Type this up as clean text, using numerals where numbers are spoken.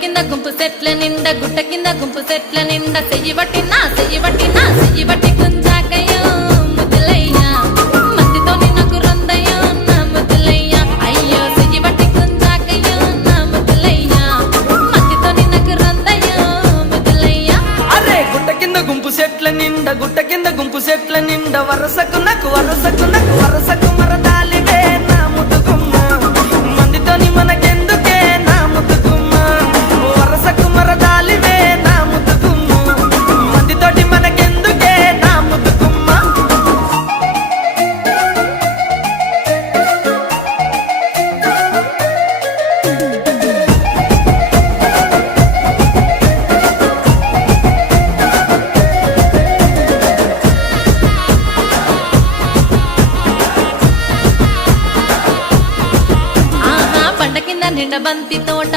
కింద గుంపు సెట్ల నిండా గుట్ట కింద గుంపు సెట్ల నిండా చెయ్యి బట్టి గుంజాకయ్యో ముద్దులయ్యా మందితో నాకు రొందయ్యో నా ముద్దులయ్యా అయ్యో చెయ్యి బట్టి గుంజాకయ్యో నా ముద్దులయ్యా మందితో నాకు రొందయ్యో ముద్దులయ్యా. అరే గుట్ట కింద గుంపు సెట్ల నిండా వరసకు మరదాలివే నా ముద్దుగుమ్మ మందితోని మనకెందుకే నా ముద్దుగుమ్మ వరసకు మరదాలివే నా ముద్దుగుమ్మ మందితోటి మనకెందుకే నా ముద్దుగుమ్మ. ఆహా పంట కింద నిండ బంతి తోట